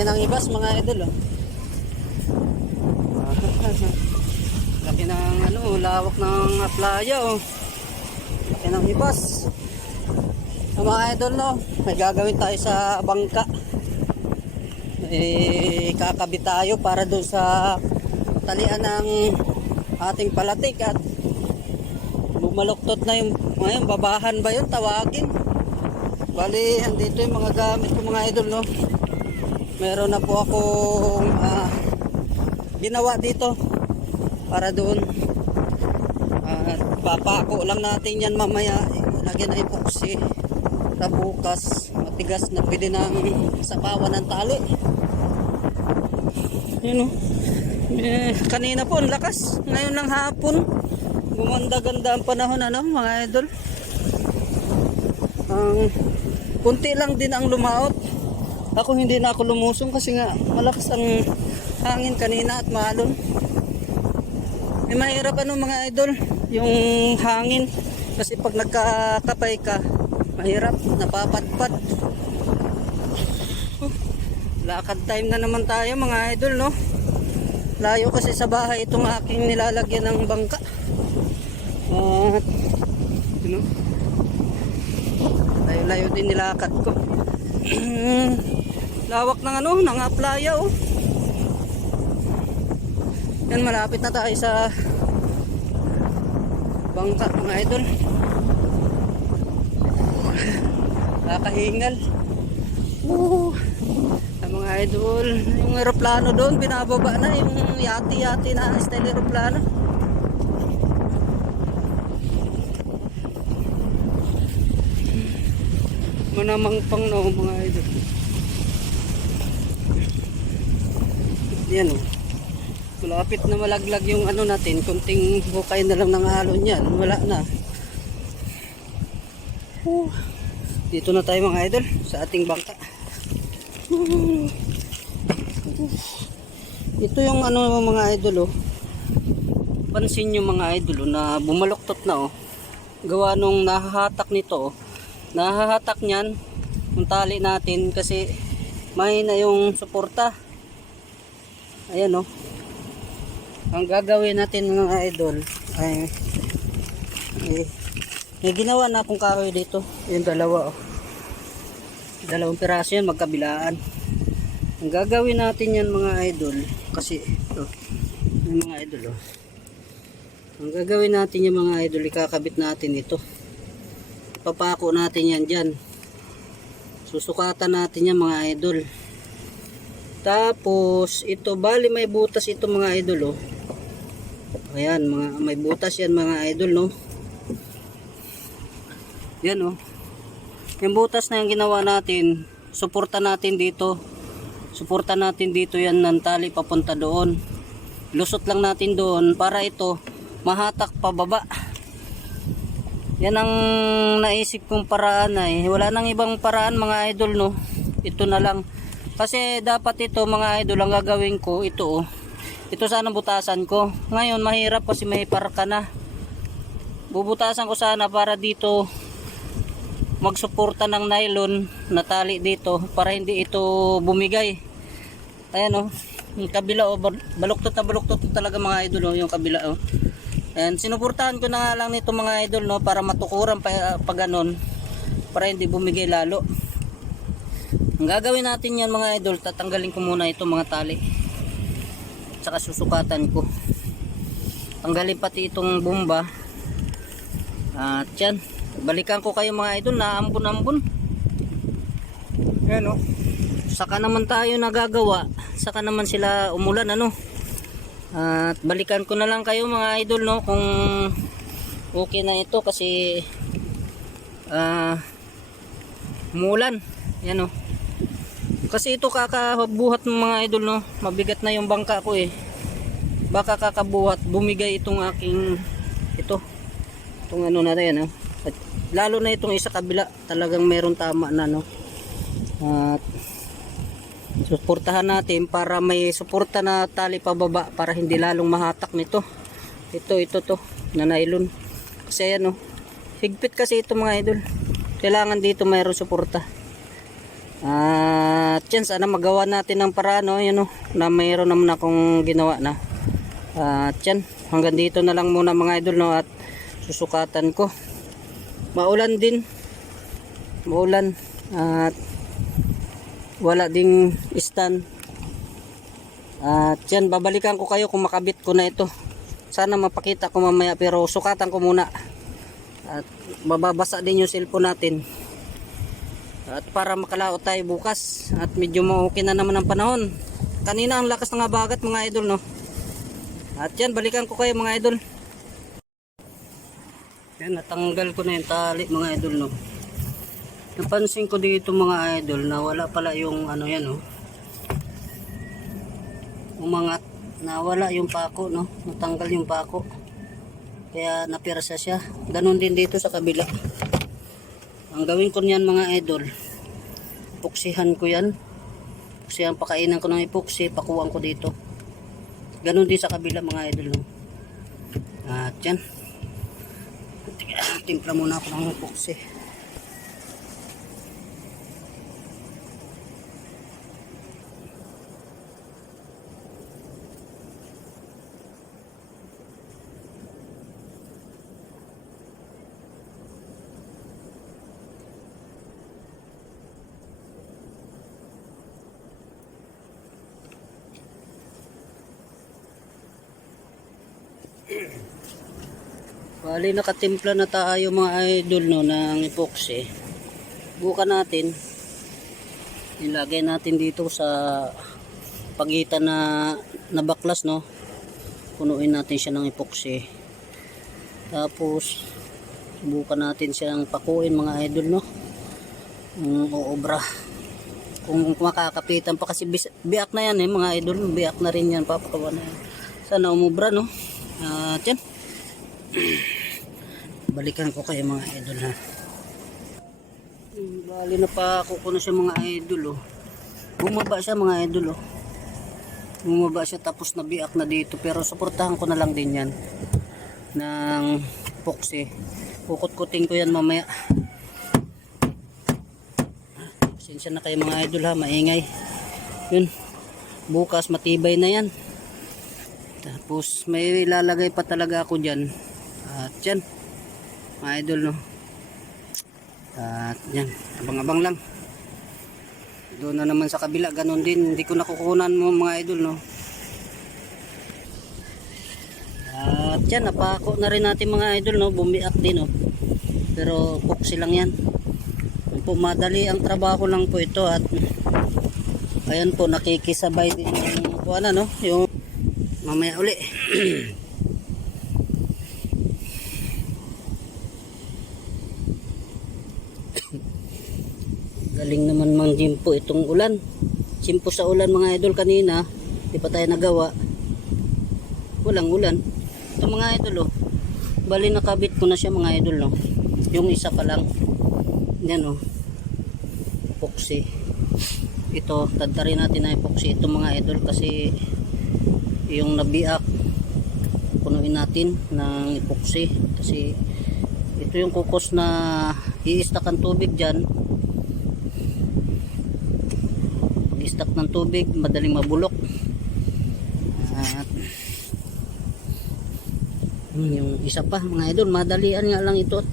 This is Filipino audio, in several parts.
Laki ng ibas mga idol oh. Laki ng ano, lawak ng playa oh. Laki ng ibas. Mga idol no, may gagawin tayo sa bangka. Kakabit tayo para doon sa talian ng ating palatik at bumaluktot na yung ngayon, babahan ba yun tawagin. Bali, andito yung mga gamit ko mga idol no. Meron na po akong ginawa dito para doon. Papako lang natin yan mamaya. Lagyan na epoxy na bukas. Matigas na pwede nang sapawan ng tali. Yun o. Kanina po ang lakas. Ngayon ng hapon gumanda-ganda ang panahon ano mga idol. Kunti lang din ang lumaot. Ako hindi na ako lumusong kasi nga malakas ang hangin kanina at maalon. Mahirap ano mga idol yung hangin kasi pag nagkakapay ka mahirap, napapadpad. Lakad time na naman tayo mga idol no. Layo kasi sa bahay itong aking nilalagyan ng bangka. You know, layo-layo din nilakad ko. Lawak ng ano, ng playa oh. Yan, malapit na tayo sa bangka mga idol. Kakahingal. Mga idol, yung aeroplano doon binababa na, yung yati-yati na style aeroplano. Manamang pang no mga idol. Yan oh. Malapit na malaglag yung ano natin, kunting bukay na lang ng alon yan, wala na. Dito na tayo mga idol sa ating bangka. Ito yung ano mga idol oh. Pansin nyo mga idol oh, na bumaluktot na oh. Gawa nung nahahatak nito oh. Nahahatak nyan yung tali natin kasi mahina yung suporta. Ayan oh. Ang gagawin natin mga idol ay may ginawa na akong kahoy dito. Yung dalawa oh. Dalawang piraso yan magkabilaan. Ang gagawin natin yan mga idol kasi yung mga idol oh. Ang gagawin natin yung mga idol, ikakabit natin ito. Papako natin yan dyan. Susukatan natin yan mga idol. Tapos ito bali may butas ito mga idol oh. Ayan, may butas yan mga idol no. Yan oh. Yung butas na yung ginawa natin, suporta natin dito. Suporta natin dito yan ng tali papunta doon. Lusot lang natin doon para ito mahatak pababa. Yan ang naisip kong paraan ay. Wala nang ibang paraan mga idol no. Ito na lang. Kasi dapat ito mga idol ang gagawin ko ito oh. Ito sana butasan ko. Ngayon mahirap kasi may parka na. Bubutasan ko sana para dito magsuporta ng nylon na tali dito para hindi ito bumigay. Ayan oh. Yung kabila oh, baluktot na baluktot talaga mga idol oh, yung kabila oh. Ayan, sinuportahan ko na lang nito mga idol no para matukuran pa ganon para hindi bumigay lalo. Ang gagawin natin yan mga idol, tatanggalin ko muna ito mga tali. Tsaka susukatan ko. Tanggalin pati itong bomba. At yan. Balikan ko kayo mga idol na ambon-ambon. Ayan o. Saka naman tayo nagagawa. Saka naman sila umulan ano. At balikan ko na lang kayo mga idol no kung okay na ito kasi umulan. Yan o. Kasi ito kakabuhat ng mga idol no. Mabigat na yung bangka ko eh. Baka kakabuhat, bumigay itong aking ito. Itong ano na rin oh. At lalo na itong isa kabila, talagang meron tama na no. At suportahan natin para may suporta na tali pababa para hindi lalong mahatak nito. Ito to na nylon. Kasi ayan oh. Higpit kasi ito mga idol. Kailangan dito mayroong suporta. At yan, sana magawa natin ng paraan, no? Yun, no? Na mayroon naman akong ginawa na. At yan, hanggang dito na lang muna mga idol, no? At susukatan ko. Maulan din. Maulan. At wala ding stand. At yan, babalikan ko kayo kung makabit ko na ito. Sana mapakita ko mamaya, pero sukatan ko muna. At mababasa din yung cellphone natin. At para makalaot tayo bukas. At medyo okay na naman ang panahon. Kanina ang lakas ng habagat mga idol, no? At yan, balikan ko kayo mga idol. Yan, natanggal ko na yung tali mga idol, no? Napansin ko dito mga idol na wala pala yung ano yan, no? Umangat, nawala yung pako, no? Natanggal yung pako. Kaya napirasa siya. Ganon din dito sa kabila. Ang gawin ko niyan mga idol, epoksihan ko yan. Epoksihan, pakainan ko ng epoksi, pakuhaan ko dito. Ganon din sa kabila mga idol, no? At yan, timpla muna ako ng epoksi. Bali nakatimpla na tayo mga idol, no, ng epoxy. Bukan natin, ilagay natin dito sa pagitan na baklas, no. Punuin natin siya ng epoxy. Tapos subukan natin siyang pakuin mga idol, no. Uobra. Kung makakapitan pa kasi biak na yan mga idol, biak na rin yan, papakawa na yan. Sana umubra, no. Yan. Balikan ko kayo mga idol, ha. Bali na pa ako na siya mga idol, oh. Bumaba siya mga idol, oh. Bumaba siya tapos nabiak na dito, pero suportahan ko na lang din yan ng epoxy. Kukut-kutin ko yan mamaya. Pasensya na kayo mga idol, ha, maingay. Yun, bukas matibay na yan. Tapos may ilalagay pa talaga ako dyan. At yan mga idol, no. At yan, abang-abang lang. Doon na naman sa kabila, ganun din. Hindi ko nakukunan mo mga idol, no. At yan, napako na rin natin mga idol, no. Bumiak din, no. Pero epoxy lang yan. Po, madali ang trabaho lang po ito. At ayan po, nakikisabay din yung kuwana, no. Yung mamaya uli. Galing naman mang jimpo itong ulan. Jimpo sa ulan mga idol kanina. Di pa tayo nagawa. Walang ulan. Ito mga idol, oh. Bali nakabit ko na siya mga idol, no. Yung isa pa lang. Yan, oh. Epoxy. Ito, tadtarin natin na epoxy ito mga idol kasi yung nabiak punuin natin ng epoxy kasi ito yung kukos na i-stack ang tubig dyan. I-stack ng tubig, madaling mabulok. At yung isa pa mga idol, madalian nga lang ito.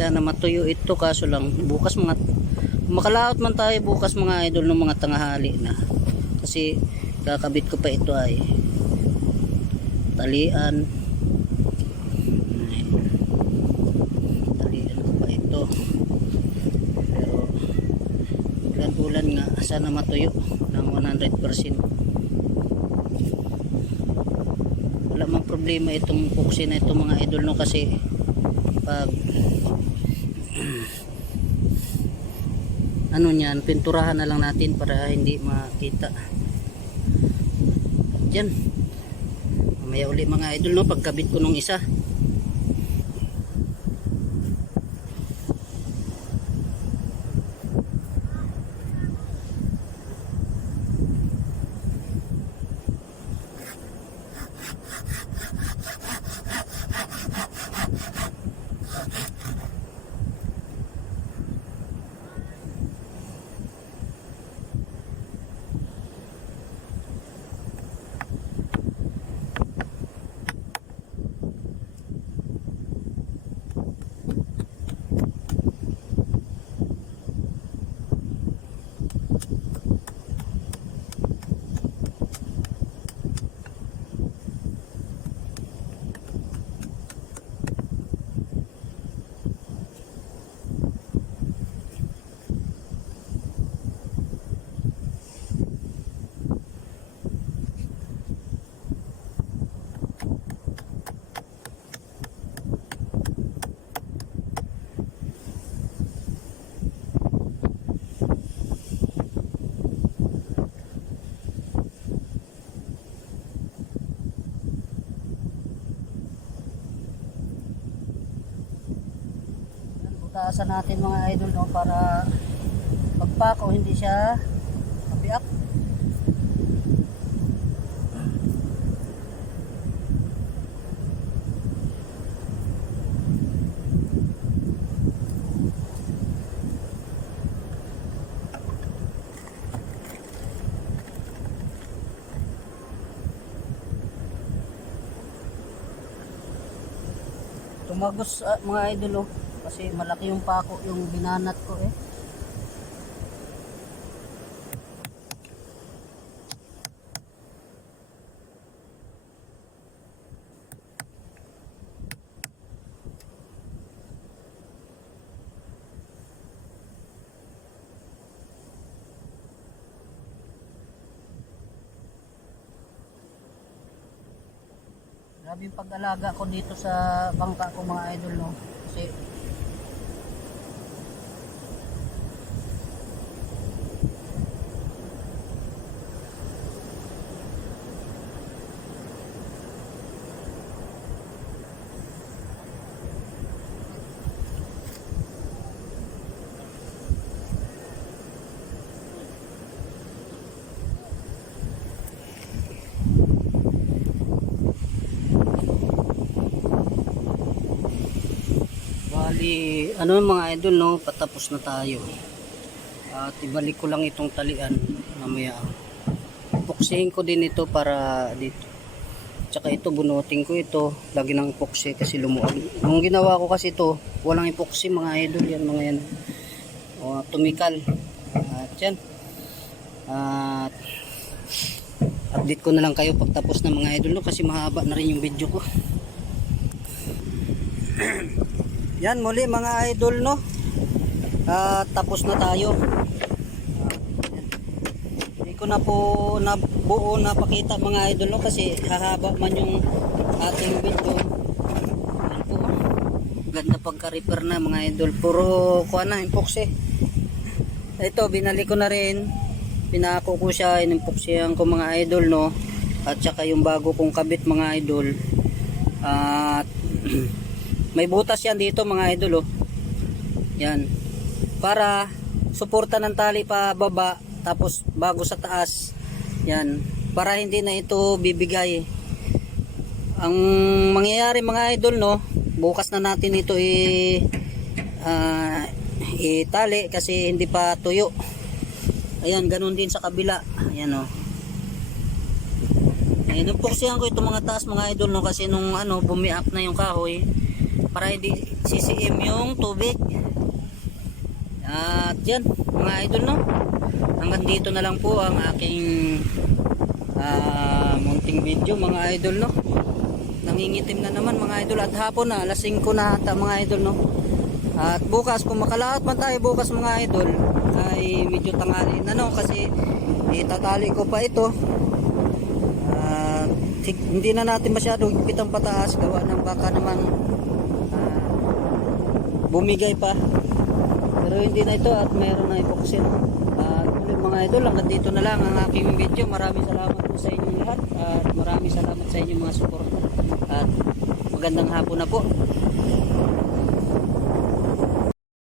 Sana matuyo ito, kaso lang bukas makalaot man tayo bukas mga idol ng mga tanghali na, kasi kakabit ko pa ito ay talian ko pa ito, pero ulan nga, sana matuyo ng 100%. Wala mang problema itong epoxy na ito mga idol, no, kasi pag ano niyan, pinturahan na lang natin para hindi makita. Diyan. Mamaya uli mga idol, no, pagkabit ko nung isa. tataasan natin mga idol, no, para pagpako hindi siya mabiak. Tumagos mga idol, oh, kasi malaki yung pako yung binanat ko eh. Grabe yung pag-alaga ko dito sa bangka ko mga idol, no, kasi bali ano mga idol, no, patapos na tayo at ibalik ko lang itong talian mamaya. Puksihin ko din ito para dito, tsaka ito bunutin ko ito, lagi ng epoxy kasi lumuag. Nung ginawa ko kasi ito walang epoxy mga idol, yan mga yan, tumikal. At yan, at update ko na lang kayo pagtapos na mga idol, no, kasi mahaba na rin yung video ko. Yan muli mga idol, no, tapos na tayo. Hindi ko na po buo na pakita mga idol, no, kasi hahaba man yung ating video. Yan po, ganda pagka-repair na mga idol, puro kuha na epoxy. Ito binalik ko na rin, pinako ko siya, in-epoxyan ko mga idol, no, at saka yung bago kong kabit mga idol. At may butas yan dito mga idol, oh. Yan, para suporta ng tali pa baba, tapos bago sa taas. Yan, para hindi na ito bibigay. Ang mangyayari mga idol, no, bukas na natin ito itali kasi hindi pa tuyo. Ayan, ganun din sa kabila. Ayan, oh. Ayan, puksihan ko itong mga taas mga idol, no, kasi nung bumiak na yung kahoy, para hindi CCM yung tubig. At yan mga idol, no, hanggang dito na lang po ang aking munting video mga idol, no. Nangingitim na naman mga idol at hapon na, alas 5 na ata mga idol, no. At bukas kung makalaot man tayo bukas mga idol ay medyo tanghali na, no, kasi itatali ko pa ito. Hindi na natin masyado higpitan pataas, gawa ng baka naman bumigay pa, pero hindi na ito at mayroon na epoxy, no? Ulit mga idol, hanggang dito na lang ang aking video. Maraming salamat po sa inyong lahat at maraming salamat sa inyong mga support at magandang hapon na po.